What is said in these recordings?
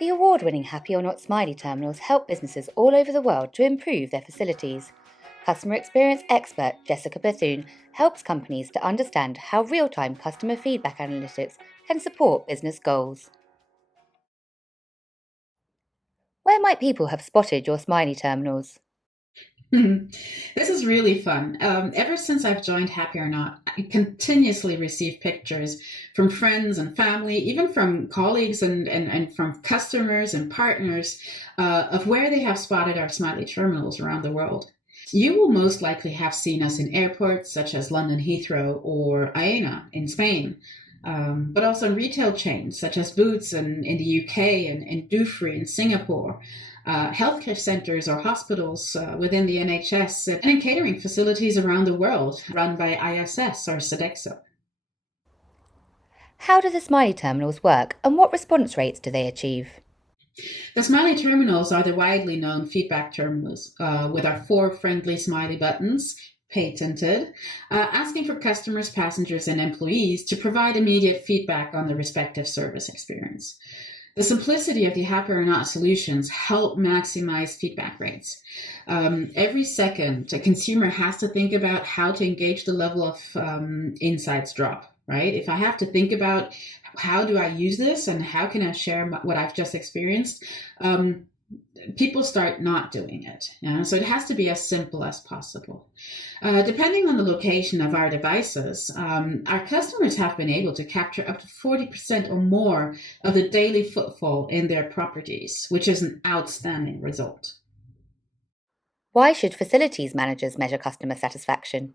The award-winning HappyOrNot Smiley Terminals help businesses all over the world to improve their facilities. Customer experience expert Jessica Bethune helps companies to understand how real-time customer feedback analytics can support business goals. Where might people have spotted your Smiley Terminals? This is really fun. Ever since I've joined Happy or Not, I continuously receive pictures from friends and family, even from colleagues and from customers and partners of where they have spotted our Smiley Terminals around the world. You will most likely have seen us in airports such as London Heathrow or Aena in Spain, but also in retail chains such as Boots in the UK and Dufry in Singapore. Healthcare centres or hospitals within the NHS, and in catering facilities around the world run by ISS or Sodexo. How do the Smiley Terminals work and what response rates do they achieve? The Smiley Terminals are the widely known feedback terminals with our 4 friendly smiley buttons, patented, asking for customers, passengers, and employees to provide immediate feedback on the respective service experience. The simplicity of the Happy or Not solutions help maximize feedback rates. Every second, a consumer has to think about how to engage the level of insights drop, right? If I have to think about how do I use this and how can I share what I've just experienced, people start not doing it. Yeah? So it has to be as simple as possible. Depending on the location of our devices, our customers have been able to capture up to 40% or more of the daily footfall in their properties, which is an outstanding result. Why should facilities managers measure customer satisfaction?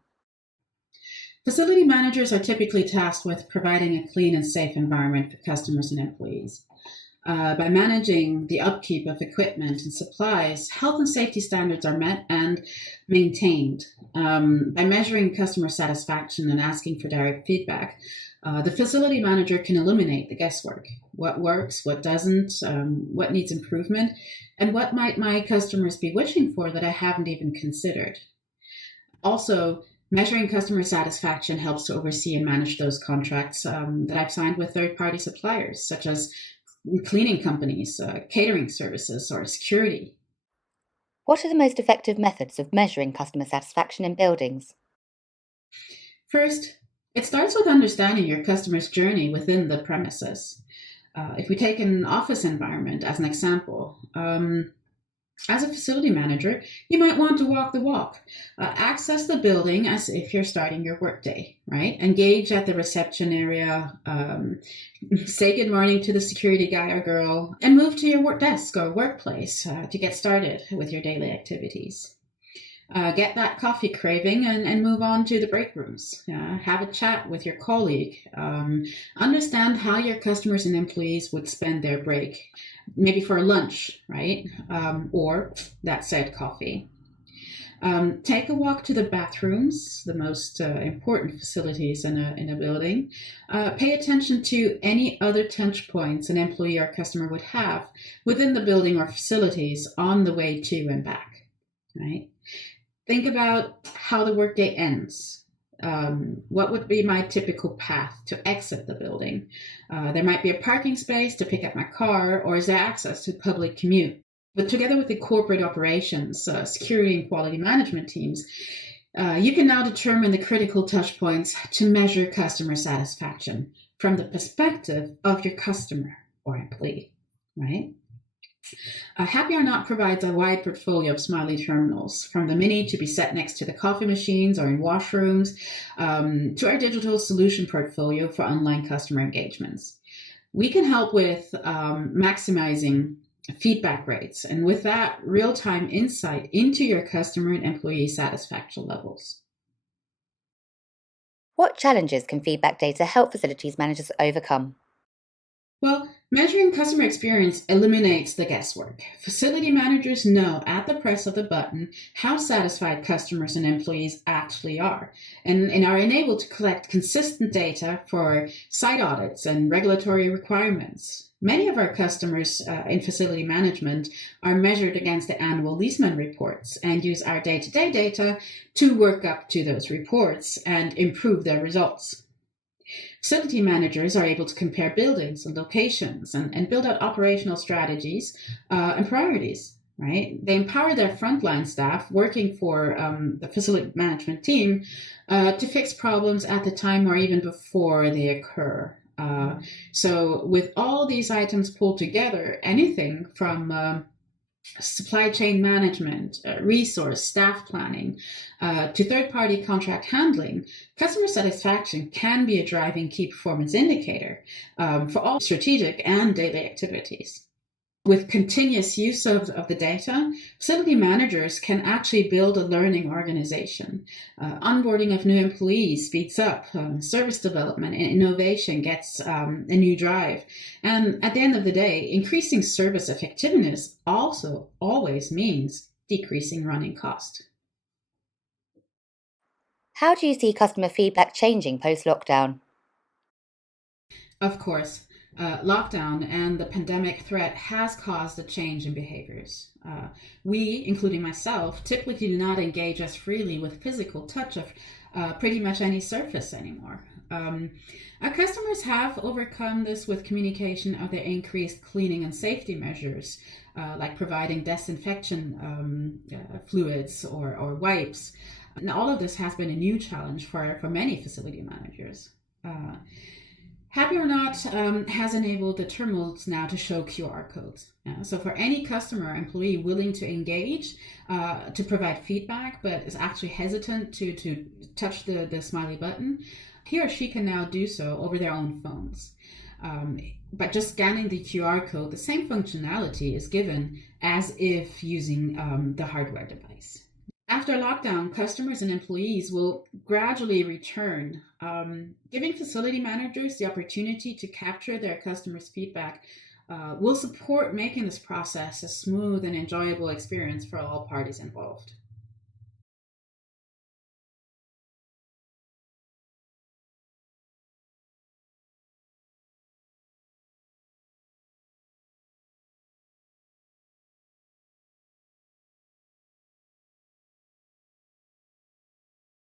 Facility managers are typically tasked with providing a clean and safe environment for customers and employees. By managing the upkeep of equipment and supplies, health and safety standards are met and maintained. By measuring customer satisfaction and asking for direct feedback, the facility manager can eliminate the guesswork. What works, what doesn't, what needs improvement, and what might my customers be wishing for that I haven't even considered. Also, measuring customer satisfaction helps to oversee and manage those contracts that I've signed with third-party suppliers, such as cleaning companies, catering services, or security. What are the most effective methods of measuring customer satisfaction in buildings? First, it starts with understanding your customer's journey within the premises. If we take an office environment as an example, as a facility manager, you might want to walk the walk. Access the building as if you're starting your workday, right? Engage at the reception area, say good morning to the security guy or girl, and move to your work desk or workplace to get started with your daily activities. Get that coffee craving and move on to the break rooms. Have a chat with your colleague. Understand how your customers and employees would spend their break. Maybe for lunch, right? Or that said coffee. Take a walk to the bathrooms, the most important facilities in a building. Pay attention to any other touch points an employee or customer would have within the building or facilities on the way to and back, right? Think about how the workday ends. What would be my typical path to exit the building? There might be a parking space to pick up my car, or is there access to public commute? But together with the corporate operations, security and quality management teams, you can now determine the critical touch points to measure customer satisfaction from the perspective of your customer or employee, right? Happy or Not provides a wide portfolio of Smiley Terminals, from the mini to be set next to the coffee machines or in washrooms, to our digital solution portfolio for online customer engagements. We can help with maximizing feedback rates, and with that, real-time insight into your customer and employee satisfaction levels. What challenges can feedback data help facilities managers overcome? Well, measuring customer experience eliminates the guesswork. Facility managers know at the press of the button how satisfied customers and employees actually are, and are enabled to collect consistent data for site audits and regulatory requirements. Many of our customers in facility management are measured against the annual leaseman reports and use our day-to-day data to work up to those reports and improve their results. Facility managers are able to compare buildings and locations and build out operational strategies and priorities, right? They empower their frontline staff working for the facility management team to fix problems at the time or even before they occur. So with all these items pulled together, anything from supply chain management, resource, staff planning, to third-party contract handling, customer satisfaction can be a driving key performance indicator for all strategic and daily activities. With continuous use of the data, facility managers can actually build a learning organization. Onboarding of new employees speeds up, service development and innovation gets a new drive. And at the end of the day, increasing service effectiveness also always means decreasing running cost. How do you see customer feedback changing post-lockdown? Of course. Lockdown and the pandemic threat has caused a change in behaviors. We, including myself, typically do not engage as freely with physical touch of pretty much any surface anymore. Our customers have overcome this with communication of their increased cleaning and safety measures, like providing disinfection fluids or wipes. And all of this has been a new challenge for many facility managers. HappyOrNot has enabled the terminals now to show QR codes. So for any customer or employee willing to engage, to provide feedback, but is actually hesitant to touch the smiley button, he or she can now do so over their own phones. But just scanning the QR code, the same functionality is given as if using the hardware device. After lockdown, customers and employees will gradually return, giving facility managers the opportunity to capture their customers' feedback will support making this process a smooth and enjoyable experience for all parties involved.